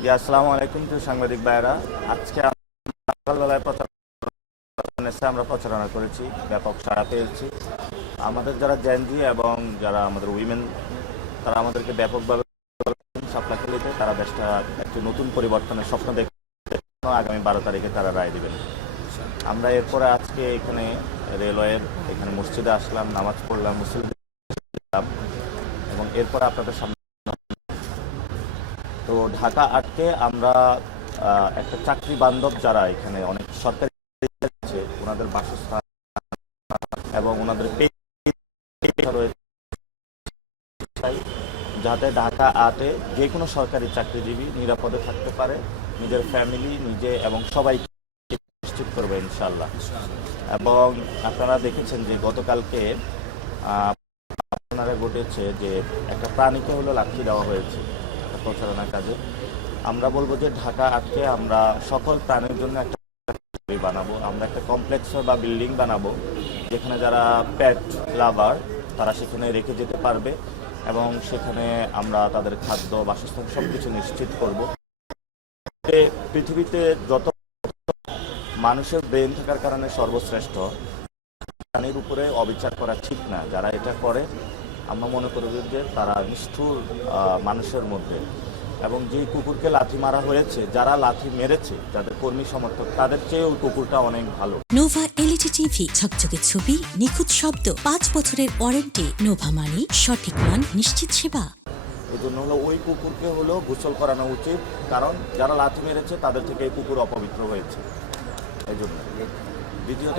জি, আসসালামু আলাইকুম প্রিয় সাংবাদিক ভাইয়েরা। আজকে সকালবেলায় আমরা প্রচারণা করেছি, ব্যাপক সাড়া পেয়েছি। আমাদের যারা জেনজি এবং যারা আমাদের উইমেন, তারা আমাদেরকে ব্যাপকভাবে সাপলাখালিতে তারা দেশটা একটি নতুন পরিবর্তনের স্বপ্ন দেখে আগামী 12 তারিখে তারা রায় দিবেন। আমরা এরপরে আজকে এখানে রেলওয়ের এখানে মসজিদে আসলাম, নামাজ পড়লাম, মুসলিম এবং এরপরে আপনাদের সামনে তো ঢাকা আটকে আমরা একটা চাকরি বান্ধব যারা এখানে অনেক সরকারি আছে ওনাদের বাসস্থান এবং ওনাদের রয়েছে, যাতে ঢাকা আটে যে কোনো সরকারি চাকরিজীবী নিরাপদে থাকতে পারে, নিজের ফ্যামিলি নিজে এবং সবাই নিশ্চিত করবে ইনশাল্লাহ। এবং আপনারা দেখেছেন যে গতকালকে আপনারা ঘটেছে যে একটা প্রাণীকে হলো লাথি দেওয়া হয়েছে একটা প্রচারণার কাজে। আমরা বলবো যে ঢাকা আটকে আমরা সকল প্রাণীর জন্য একটা বানাবো, আমরা একটা কমপ্লেক্স বা বিল্ডিং বানাবো যেখানে যারা পেট লাভার তারা সেখানে রেখে যেতে পারবে এবং সেখানে আমরা তাদের খাদ্য বাসস্থান সবকিছু নিশ্চিত করব। পৃথিবীতে যত মানুষের ব্রেন থাকার কারণে সর্বশ্রেষ্ঠ, প্রাণীর উপরে অবিচার করা ঠিক না। যারা এটা করে আমরা মনে করি যে তারা নিষ্ঠুর মানুষের মধ্যে। এবং যে কুকুরকে লাথি মারা হয়েছে, যারা লাথি মেরেছে, যাদের কর্মী সমর্থক, তাদের চেয়ে ওই কুকুরটা অনেক ভালো। নোভা এলইডি টিভি, ঝকঝকে ছবি, নিখুঁত শব্দ, 5 বছরের ওয়ারেন্টি। নোভা মানে সঠিক মান, নিশ্চিত সেবা। এই জন্য হলো ওই কুকুরকে হলো গোসল করানো উচিত, কারণ যারা লাথি মেরেছে তাদের থেকে এই কুকুর অপবিত্র হয়েছে। এই জন্য দ্বিতীয়ত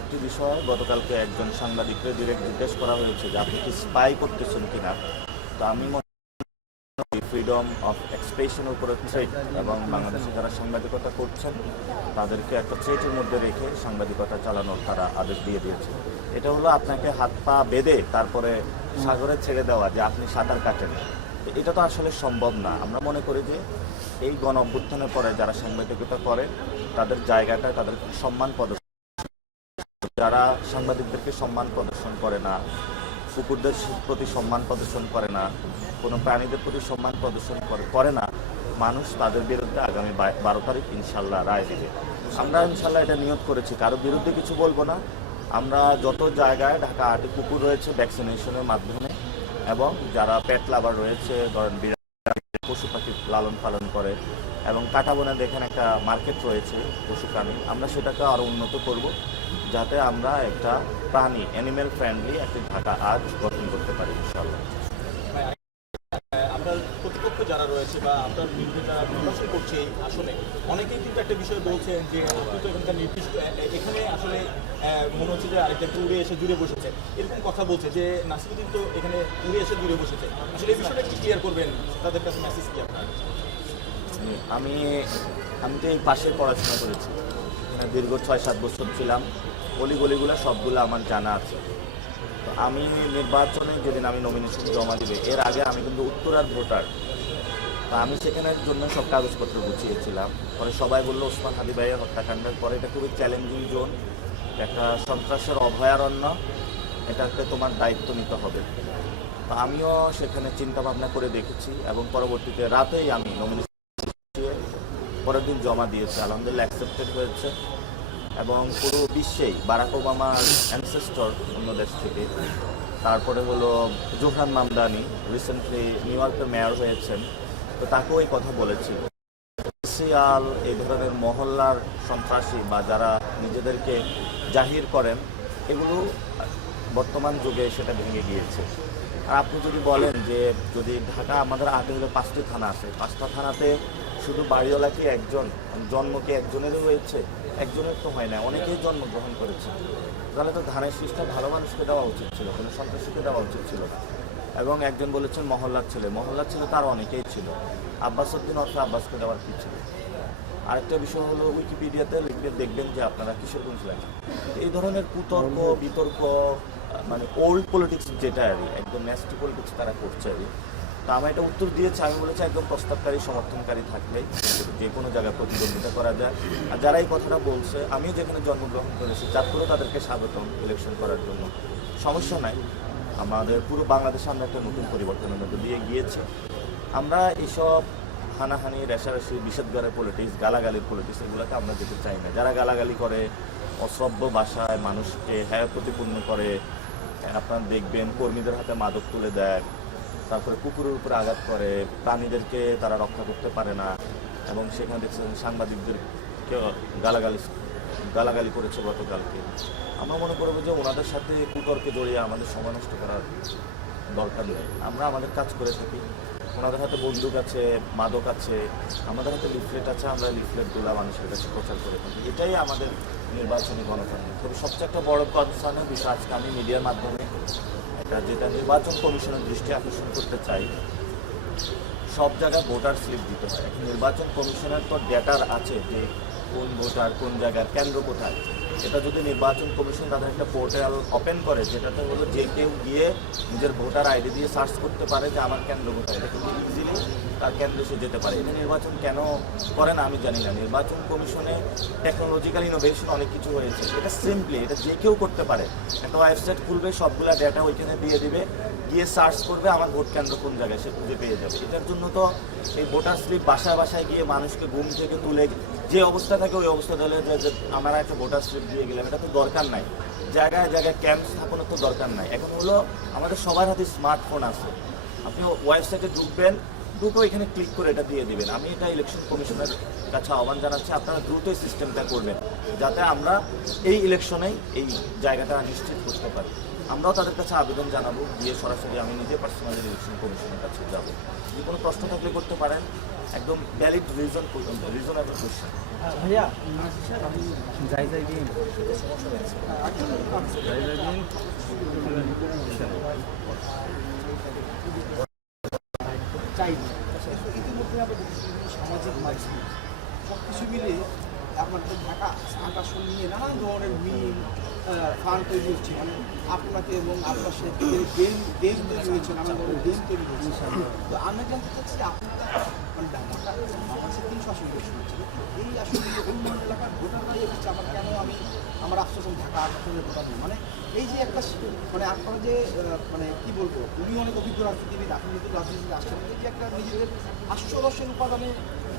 একটি বিষয় গতকালকে একজন সাংবাদিককে ডিরেক্ট জিজ্ঞেস করা হয়েছে যে আপনি কি স্পাই করতেছেন কিনা। তো আমি ফ্রিডম অফ এক্সপ্রেশনের উপরে থ্রেট এবং বাংলাদেশে যারা সাংবাদিকতা করছেন তাদেরকে একটা থ্রেটের মধ্যে রেখে সাংবাদিকতা চালানোর তারা আদেশ দিয়ে দিয়েছে। এটা হলো আপনাকে হাত পা বেঁধে তারপরে সাগরে ছেড়ে দেওয়া যে আপনি সাঁতার কাটেন, এটা তো আসলে সম্ভব না। আমরা মনে করি যে এই গণ অভ্যুত্থানের পরে যারা সাংবাদিকতা করে তাদের জায়গাটা, তাদের সম্মান প্রদর্শন, যারা সাংবাদিকদেরকে সম্মান প্রদর্শন করে না, কুকুরদের প্রতি সম্মান প্রদর্শন করে না, কোনো প্রাণীদের প্রতি সম্মান প্রদর্শন করে না, মানুষ তাদের বিরুদ্ধে আগামী 12 তারিখ ইনশাল্লাহ রায় দেবে। আমরা ইনশাল্লাহ এটা নিয়ত করেছি, কারোর বিরুদ্ধে কিছু বলবো না। আমরা যত জায়গায় ঢাকা আটে কুকুর রয়েছে ভ্যাকসিনেশনের মাধ্যমে এবং যারা পেট লাভার রয়েছে, ধরেন পশু পাখি লালন পালন করে এবং কাটাবনে দেখেন একটা মার্কেট রয়েছে পশু প্রাণী, আমরা সেটাকে আরও উন্নত করব যাতে আমরা একটা প্রাণী অ্যানিম্যাল ফ্রেন্ডলি একটা ঢাকা আজ গঠন করতে পারি ইনশাআল্লাহ। আপনার প্রতিপক্ষ যারা রয়েছে বা আপনার বিরুদ্ধে যারা নির্বাচন করছে আসলে অনেকেই কিন্তু একটা বিষয় বলছেন যে আপনি তো এখানকার নির্দিষ্ট এখানে আসলে মনে হচ্ছে যে আরেকটা উড়ে এসে জুড়ে বসেছে, এরকম কথা বলছে যে নাসিরুদ্দিন তো এখানে উড়ে এসে জুড়ে বসেছে। আসলে এই বিষয়টা কি ক্লিয়ার করবেন, তাদের কাছে মেসেজ কি আপনার? আমি তো এই পাশে পড়াশোনা করেছি, দীর্ঘ 6-7 বছর ছিলাম, গলিগুলো সবগুলো আমার জানা আছে। তো আমি নির্বাচনে যেদিন আমি নমিনেশন জমা দিবে এর আগে আমি কিন্তু উত্তরার ভোটার, তা আমি সেখানের জন্য সব কাগজপত্র গুছিয়েছিলাম। পরে সবাই বললো ওসমান হাদি ভাইয়ের হত্যাকাণ্ডের পরে এটা খুবই চ্যালেঞ্জিং জোন, একটা সন্ত্রাসের অভয়ারণ্য, এটাকে তোমার দায়িত্ব নিতে হবে। তো আমিও সেখানে চিন্তা ভাবনা করে দেখেছি এবং পরবর্তীতে রাতেই আমি নমিনেশন পরের দিন জমা দিয়েছি, আলহামদুলিল্লাহ অ্যাকসেপ্টেড হয়েছে। এবং পুরো বিশ্বেই বারাক ওবামার অ্যানসেস্টর অন্য দেশ থেকে, তারপরে হলো জোহরান মামদানি রিসেন্টলি নিউ ইয়র্কের মেয়র হয়েছেন, তো তাকেও এই কথা বলেছি। সিয়াল এই ধরনের মহল্লার সন্ত্রাসী বা যারা নিজেদেরকে জাহির করেন, এগুলো বর্তমান যুগে সেটা ভেঙে গিয়েছে। আর আপনি যদি বলেন যে যদি ঢাকা আমাদের আগে হলো 5টি থানা আছে, 5টা থানাতে শুধু বাড়িওয়ালা কি একজন, জন্ম কি একজনেরও হয়েছে? একজনের তো হয় না, অনেকেই জন্মগ্রহণ করেছে। তাহলে তো ধানের শীষটা ভালো মানুষকে দেওয়া উচিত ছিল, কোনো সন্ত্রাসীকে দেওয়া উচিত ছিল না। এবং একজন বলেছেন মহল্লার ছেলে তার অনেকেই ছিল, আব্বাস উদ্দিন অর্থ আব্বাসকে দেওয়ার কি ছিল? আরেকটা বিষয় হলো উইকিপিডিয়াতে দেখবেন যে আপনারা কিশোরগঞ্জ লেখা, এই ধরনের কুতর্ক বিতর্ক মানে ওল্ড পলিটিক্স যেটা আর একদম ন্যাস্টি পলিটিক্স তারা করছে আর। তা আমি এটা উত্তর দিয়েছি, আমি বলেছি একদম প্রস্তাবকারী সমর্থনকারী থাকলেই যে কোনো জায়গায় প্রতিদ্বন্দ্বিতা করা যায়। আর যারা এই কথাটা বলছে, আমিও যেখানে জন্মগ্রহণ করেছি চাঁদপুরে তাদেরকে স্বাগতম ইলেকশন করার জন্য, সমস্যা নাই। আমাদের পুরো বাংলাদেশে আমরা একটা নতুন পরিবর্তনের মধ্যে দিয়ে গিয়েছে। আমরা এইসব হানাহানি, রেশারেশি, বিষাদগারের পলিটিক্স, গালাগালির পলিটিক্স এগুলোকে আমরা যেতে চাই না। যারা গালাগালি করে, অশ্রব্য ভাষায় মানুষকে হ্যায় প্রতিপন্ন করে, আপনারা দেখবেন কর্মীদের হাতে মাদক তুলে দেয়, তারপরে কুকুরের উপরে আঘাত করে, প্রাণীদেরকে তারা রক্ষা করতে পারে না, এবং সেখানে দেখছেন সাংবাদিকদেরকে গালাগালি করেছে গতকালকে। আমরা মনে করবো যে ওনাদের সাথে কুতর্কে জড়িয়ে আমাদের সময় নষ্ট করার দরকার নেই। আমরা আমাদের কাজ করে থাকি। ওনাদের হাতে বন্দুক আছে, মাদক আছে, আমাদের হাতে লিফলেট আছে, আমরা লিফলেটগুলো মানুষের কাছে প্রচার করে থাকি। এটাই আমাদের নির্বাচনী গণতন্ত্র। তবে সবচেয়ে একটা বড় কনসার্নের বিষয় আজকে আমি মিডিয়ার মাধ্যমে যেটা নির্বাচন কমিশনের দৃষ্টি আকর্ষণ করতে চাই, সব জায়গায় ভোটার স্লিপ দিতে হয়। নির্বাচন কমিশনের তো ডেটার আছে যে কোন ভোটার কোন জায়গায়, কেন্দ্র কোথায়। এটা যদি নির্বাচন কমিশন তাদের একটা পোর্টাল ওপেন করে, যেটাতে হলো যে কেউ গিয়ে নিজের ভোটার আইডি দিয়ে সার্চ করতে পারে যে আমার কেন্দ্র কোথায়, এটা কিন্তু ইজিলি তার কেন্দ্রে সে যেতে পারে। এটা নির্বাচন কেন করে না আমি জানি না। নির্বাচন কমিশনে টেকনোলজিক্যাল ইনোভেশন অনেক কিছু হয়েছে, এটা সিম্পলি এটা যে কেউ করতে পারে। একটা ওয়েবসাইট খুলবে, সবগুলা ডেটা ওইখানে দিয়ে দিবে, গিয়ে সার্চ করবে আমার ভোট কেন্দ্র কোন জায়গায়, সে খুঁজে পেয়ে যাবে। এটার জন্য তো এই ভোটার স্লিপ বাসায় বাসায় গিয়ে মানুষকে ঘুম থেকে তুলে যে অবস্থা থাকে ওই অবস্থা দিলে যে আমরা একটা ভোটার স্লিপ দিয়ে গেলাম, এটা তো দরকার নাই। জায়গায় জায়গায় ক্যাম্প স্থাপনের তো দরকার নাই। এখন হলো আমাদের সবার হাতে স্মার্টফোন আছে, আপনি ওয়েবসাইটে ঢুকবেন, দ্রুত এখানে ক্লিক করে এটা দিয়ে দিবেন। আমি এটা ইলেকশন কমিশনের কাছে আহ্বান জানাচ্ছি, আপনারা দ্রুত এই সিস্টেমটা করবেন, যাতে আমরা এই ইলেকশনেই এই জায়গাটা নিশ্চিত করতে পারি। আমরাও তাদের কাছে আবেদন জানাবো, গিয়ে সরাসরি আমি নিজে পার্সোনালি ইলেকশন কমিশনের কাছে যাবো। যদি কোনো প্রশ্ন থাকলে করতে পারেন, একদম ভ্যালিড রিজনেবল কোশ্চেন। ভাইয়া যাই যাই দিন চাই ইতিমধ্যে আমরা দেখেছি সামাজিক মাধ্যম সব কিছু মিলে আপনাদের ঢাকা আকাশন নিয়ে নানান ধরনের মিল ফান তৈরি হচ্ছে, মানে আপনাকে এবং আপনার সাথে গেম তৈরি হয়েছে, নানান ধরনের গেম তৈরি হয়েছে। তো আমি জানতে চাচ্ছি আপনারা মানে ঢাকা বাংলাদেশে 300 আসন ইলেকশন হচ্ছে, এই আসলে অন্যান্য এলাকার ভোটাররাই হচ্ছে আমার কেন আমার আশ্বাস ঢাকা আসনের ভোটার নেই, মানে এই যে একটা মানে আপনারা যে মানে কি বলবো, উনি অনেক অভিজ্ঞ রাজনীতিবিদ, আপনি যেহেতু রাজনীতিতে আসছেন, এই যে একটা নিজেদের হাস্যরসের উপাদানে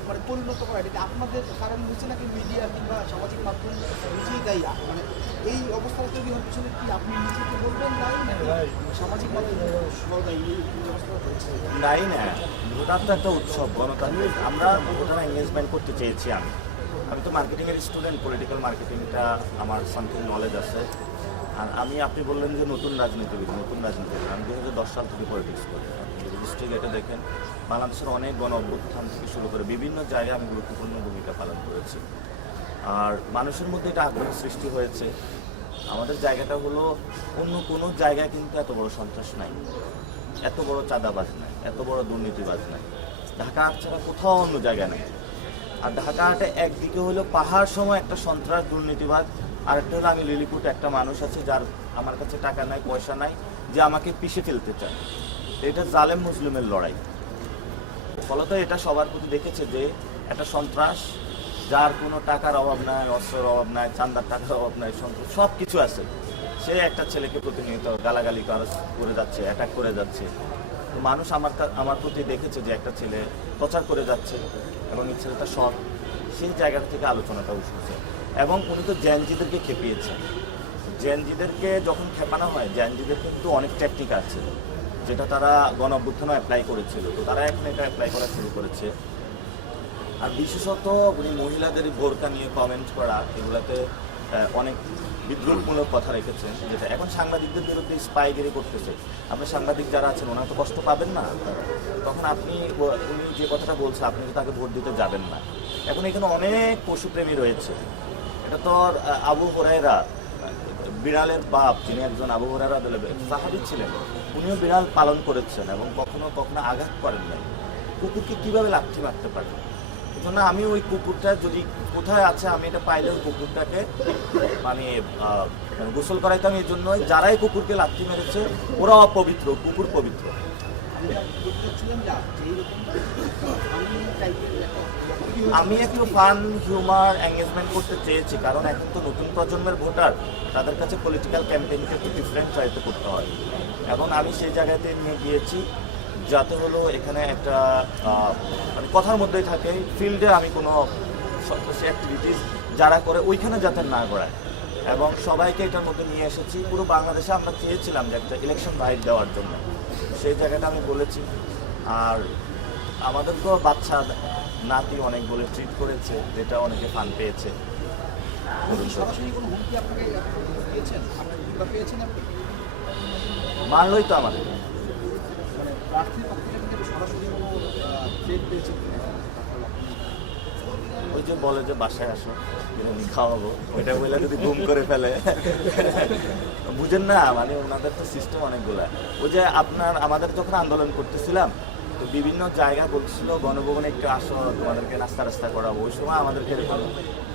মানে পরিণত করা, এটা আপনাদের কারণ হচ্ছে নাকি মিডিয়া কিংবা সামাজিক মাধ্যম নিজেই দায়ী? মানে এই অবস্থাটা তৈরি হওয়ার পিছনে কি আপনি নিজেকে বলবেন দায়ী নাকি সামাজিক মাধ্যম দায়ী? এই অবস্থা হচ্ছে দায়ী না, ভোটার তো একটা উৎসব, গণতান্ত্রিক। আমরা ভোটার এঙ্গেজমেন্ট করতে চেয়েছি। আমি তো মার্কেটিংয়ের স্টুডেন্ট, পলিটিক্যাল মার্কেটিংটা আমার সামথিং নলেজ আছে। আর আপনি বললেন যে নতুন রাজনীতিবিদ, আমি 2010 সাল থেকে পলিটিক্স করি। হিস্ট্রি ঘেটে দেখেন বাংলাদেশের অনেক গণ অভ্যুত্থান থেকে শুরু করে বিভিন্ন জায়গায় আমি গুরুত্বপূর্ণ ভূমিকা পালন করেছি। আর মানুষের মধ্যে এটা আগ্রহ সৃষ্টি হয়েছে। আমাদের জায়গাটা হলো অন্য কোনো জায়গায় কিন্তু এত বড় সন্ত্রাস নাই, এত বড় চাঁদাবাজ নাই, এত বড় দুর্নীতিবাজ নাই। ঢাকা ছাড়া কোথাও অন্য জায়গা নেই। আর ঢাকাটা একদিকে হলো পাহাড় সময় একটা সন্ত্রাস দুর্নীতিবাজ, আর একটা হলো আমি লিলিপুট একটা মানুষ আছে যার আমার কাছে টাকা নাই, পয়সা নাই, যে আমাকে পিষে ফেলতে চায়। এটা জালেম মুসলিমের লড়াই। ফলত এটা সবার প্রতি দেখেছে যে একটা সন্ত্রাস, যার কোনো টাকার অভাব নাই, অস্ত্রের অভাব নাই, চান্দার টাকার অভাব নাই, সন্ত্রাস সব কিছু আছে, সে একটা ছেলেকে প্রতিনিয়ত গালাগালি করে যাচ্ছে, অ্যাটাক করে যাচ্ছে। তো মানুষ আমার প্রতি দেখেছে যে একটা ছেলে প্রচার করে যাচ্ছে এবং এই ছেলেটা সৎ, সেই জায়গা থেকে আলোচনাটা উঠেছে। এবং উনি তো জেএনজিদেরকে খেপিয়েছেন। জেএনজিদেরকে যখন খেপানো হয়, জেএনজিদের কিন্তু অনেক টেকনিক আছে, যেটা তারা গণ অভ্যুত্থানে অ্যাপ্লাই করেছিল। তো তারা এখন এটা অ্যাপ্লাই করা শুরু করেছে। আর বিশেষত উনি মহিলাদের বোরকা নিয়ে কমেন্ট করা, এগুলাতে অনেক বিদ্রুপমূলক কথা রেখেছেন, যেটা এখন সাংবাদিকদের বিরুদ্ধে স্পাইগিরি করতেছে। আপনি সাংবাদিক যারা আছেন ওনারা তো কষ্ট পাবেন না, তখন উনি যে কথাটা বলছে আপনি তো তাকে ভোট দিতে যাবেন না। এখন এখানে অনেক পশুপ্রেমী রয়েছে। এটা তো আবু হুরায়রা, বিড়ালের বাপ, যিনি একজন আবু হুরায়রা সাহাবী ছিলেন, উনিও বিড়াল পালন করেছেন এবং কখনো কখনো আঘাত করেন নাই। কুকুরকে কিভাবে লাথি মারতে পারে? এজন্য আমি ওই কুকুরটা যদি কোথায় আছে, আমি এটা পাইলে ওই কুকুরটাকে মানে গোসল করাইতাম। এই জন্যই যারাই কুকুরকে লাথি মেরেছে ওরা অপবিত্র, কুকুর পবিত্র। যেটা করতে চাচ্ছিলাম যে এইরকম আমি টাইপের একটা আমি একটু ফান হিউমার এঙ্গেজমেন্ট করতে চেয়েছি, কারণ এখন তো নতুন প্রজন্মের ভোটার, তাদের কাছে পলিটিক্যাল ক্যাম্পেইনকে একটু ডিফারেন্ট ট্রাইতে করতে হয়, এবং আমি সেই জায়গাতে নিয়ে গিয়েছি যাতে হলো এখানে একটা মানে কথার মধ্যেই থাকে, ফিল্ডে আমি কোনো সন্ত্রাসী অ্যাক্টিভিটিস যারা করে ওইখানে যাতে না করায়, এবং সবাইকে এটার মধ্যে নিয়ে এসেছি। পুরো বাংলাদেশে আমরা চেয়েছিলাম যে একটা ইলেকশন রাইট দেওয়ার জন্য, সেই জায়গাটা আমি বলেছি। আর আমাদের তো বাচ্চা নাতি অনেক বলে ট্রিট করেছে, যেটা অনেকে ফান পেয়েছে। সরাসরি কোনো হুমকি আপনাকে পেয়েছেন, আপনার কিংবা পেয়েছেন আপনি মানলই তো আমাদের, মানে প্রার্থীর পক্ষ থেকে সরাসরি কোনো থ্রেট পেয়েছেন কিনা? ওই যে বলে যে বাসায় আসো বিরিয়ানি খাওয়াবো, ওইটা বলে যদি গুম করে ফেলে বুঝেন না, মানে ওনাদের তো সিস্টেম অনেকগুলা। ওই যে আমাদের যখন আন্দোলন করতেছিলাম, তো বিভিন্ন জায়গা বলছিল গণভবনে একটু আসো, তোমাদেরকে রাস্তা করাবো। ওই সময় আমাদেরকে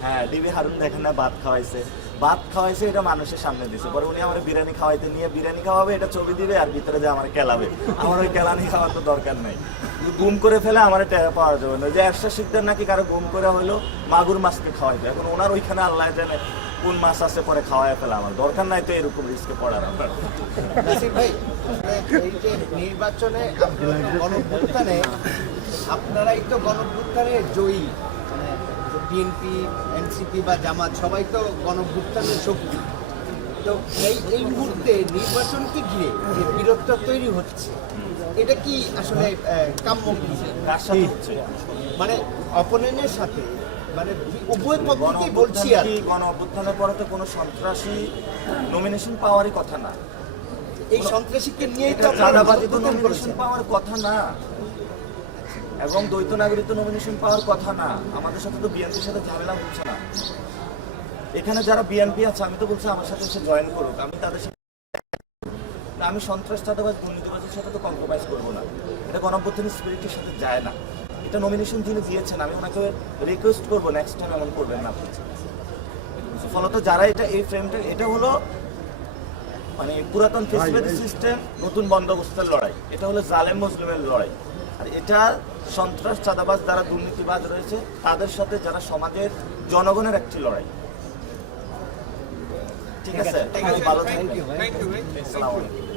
হ্যাঁ ডিবি হারুন দেখেন না ভাত খাওয়াইছে, এটা মানুষের সামনে দিছে। পরে উনি আমার বিরিয়ানি খাওয়াইতে নিয়ে বিরিয়ানি খাওয়াবে, এটা ছবি দিবে, আর ভিতরে যে আমার কেলাবে। আমার ওই কেলানি খাওয়ার তো দরকার নেই, গুম করে ফেলে আমার টেরা পাওয়া যাবে না। যে এরশাদ শিকদার নাকি কারো গুম করে হইলো মাগুর মাছকে খাওয়াইবে, এখন ওনার ওইখানে আল্লাহ জানে কোন মাছ আছে, পরে খাওয়াই ফেলা। আমার দরকার নাই তো এরকম রিস্কে পড়ার। নাসির ভাই, এই যে নির্বাচনে গণঅভ্যুত্থানে আপনারাই তো গণঅভ্যুত্থানে জয়ী, মানে বিএনপি, এনসিপি বা জামাত সবাই তো গণঅভ্যুত্থানের শক্তি। তো এই মুহূর্তে নির্বাচনকে ঘিরে যে বিরোধ তৈরি হচ্ছে, এটা কি আসলে কাম্য কি? কার সাথে হচ্ছে? মানে অপোনেন্টের সাথে, মানে উভয় পক্ষকেই বলছি। আর গণ অভ্যুত্থানের পরে তো কোনো সন্ত্রাসী নমিনেশন পাওয়ারই কথা না, এই সন্ত্রাসীকে নিয়েই তো এটা আপনারা চাঁদাবাজি তো গণঅভ্যুত্থান নমিনেশন করেছেন। পাওয়ার কথা না, এবং দ্বৈত নাগরিকত্ব নমিনেশন পাওয়ার কথা না। আমাদের সাথে তো বিএনপির সাথে ঝামেলা হচ্ছে না। এখানে যারা বিএনপি আছে, আমি তো বলছি আমার সাথে এসে জয়েন করুক, আমি তাদের সাথে, আমি সন্ত্রাস চাঁদাবাজ দুর্নীতিবাজের সাথে তো কম্প্রোমাইজ করবো না। এটা গণঅভ্যুত্থানের স্পিরিটের সাথে যায় না। এটা নমিনেশন যিনি দিয়েছেন, আমি ওনাকে রিকোয়েস্ট করবো নেক্সট টাইম এমন করবেন না। ফলত যারা এই ফ্রেমটা, এটা হলো মানে পুরাতন ফেসিলিটি সিস্টেম, নতুন বন্দোবস্তের লড়াই। এটা হলো জালেম মুসলিমের লড়াই। আর এটা সন্ত্রাস চাঁদাবাজ যারা দুর্নীতিবাজ রয়েছে তাদের সাথে যারা সমাজের জনগণের একটি লড়াই। ঠিক আছে, ভালো থাকবেন। আসসালামু আলাইকুম।